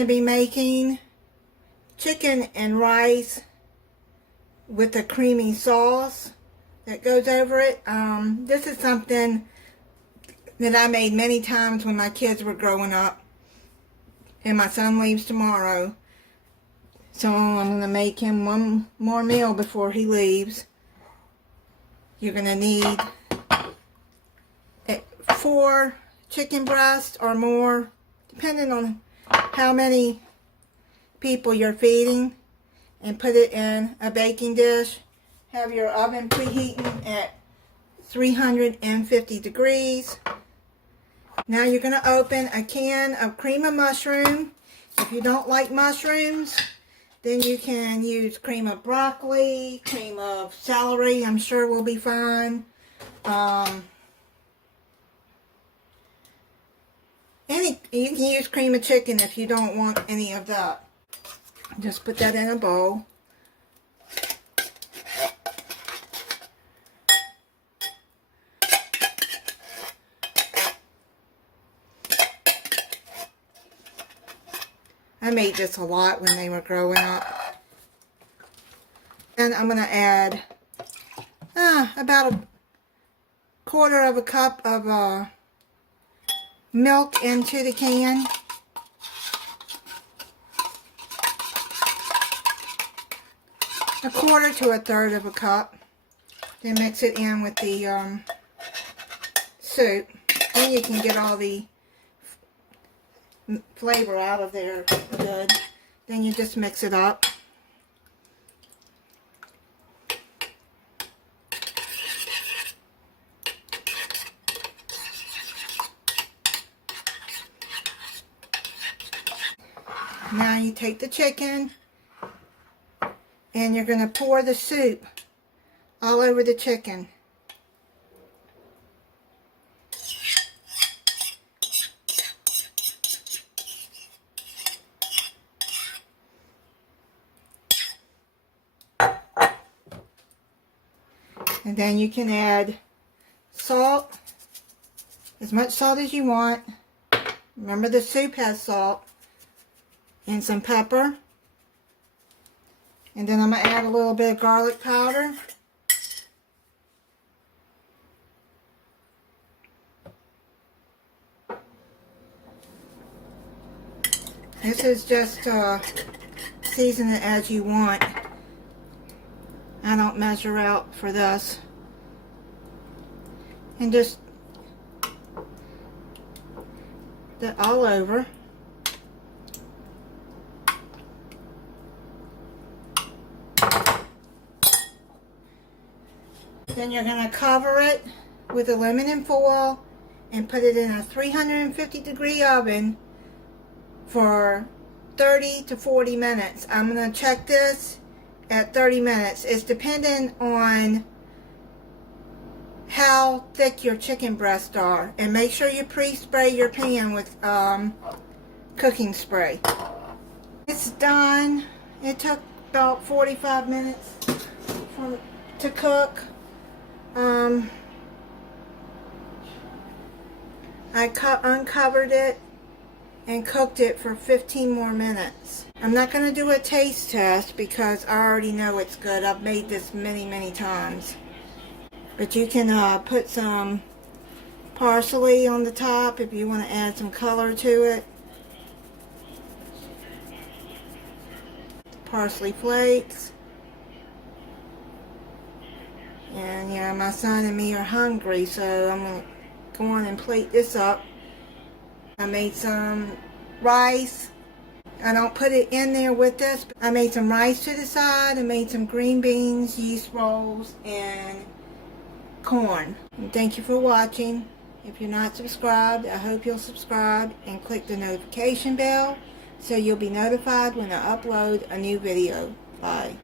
to be making chicken and rice with a creamy sauce that goes over it. This is something that I made many times when my kids were growing up, and my son leaves tomorrow, so I'm going to make him one more meal before he leaves. You're going to need 4 chicken breasts or more, depending on how many people you're feeding, and put it in a baking dish. Have your oven preheating at 350 degrees. Now you're going to open a can of cream of mushroom. If you don't like mushrooms, then you can use cream of broccoli, cream of celery, I'm sure will be fine. You can use cream of chicken if you don't want any of that. Just put that in a bowl. I made this a lot when they were growing up. And I'm going to add about 1/4 of a cup of milk into the can. A 1/4 to 1/3 of a cup. Then mix it in with the soup. Then you can get all the flavor out of there good. Then you just mix it up. Now you take the chicken and you're going to pour the soup all over the chicken. And then you can add salt, as much salt as you want. Remember, the soup has salt. And some pepper. And then I'm going to add a little bit of garlic powder. This is just season it as you want. I don't measure out for this. And just that all over. Then you're going to cover it with aluminum foil and put it in a 350 degree oven for 30 to 40 minutes. I'm going to check this at 30 minutes. It's dependent on how thick your chicken breasts are. And make sure you pre-spray your pan with cooking spray. It's done. It took about 45 minutes to cook. I uncovered it and cooked it for 15 more minutes. I'm not going to do a taste test because I already know it's good. I've made this many times. But you can put some parsley on the top if you want to add some color to it. Parsley flakes. And yeah, my son and me are hungry, so I'm going to go on and plate this up. I made some rice. I don't put it in there with this. But I made some rice to the side. I made some green beans, yeast rolls, and corn. And thank you for watching. If you're not subscribed, I hope you'll subscribe and click the notification bell so you'll be notified when I upload a new video. Bye.